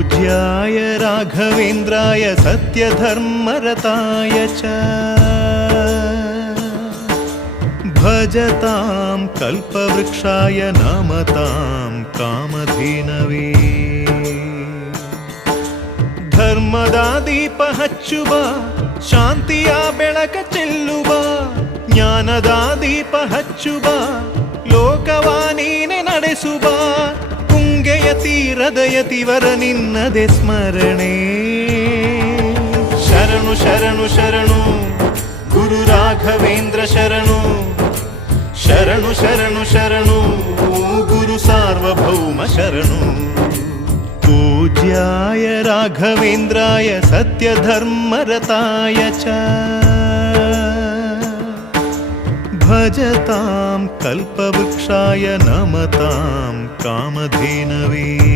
पूज्याय राघवेन्द्राय सत्यधर्मरताय च भजतां कल्पवृक्षाय नमतां कामधेनवे ಧರ್ಮದ ದೀಪ ಹಚ್ಚುವ ಶಾಂತಿಯ ಬೆಳಕ ಚೆಲ್ಲುವ ಜ್ಞಾನದ ದೀಪ ಹಚ್ಚುವ ಲೋಕವ ನೀನೆ ನಡೆಸುವ ತುಂಗೆಯ ತೀರದ ಯತಿವರ ನಿನ್ನದೆ ಸ್ಮರಣೆ ಶರಣು ಶರಣು ಶರಣು ಗುರು ರಾಘವೇಂದ್ರ ಶರಣು ಶರಣು ಶರಣು ಶರಣು ಗುರು ಸಾರ್ವಭೌಮ ಶರಣು पूज्याय राघवेन्द्राय सत्यधर्मरताय च भजतां कल्पवृक्षाय नमतां कामधेनवे।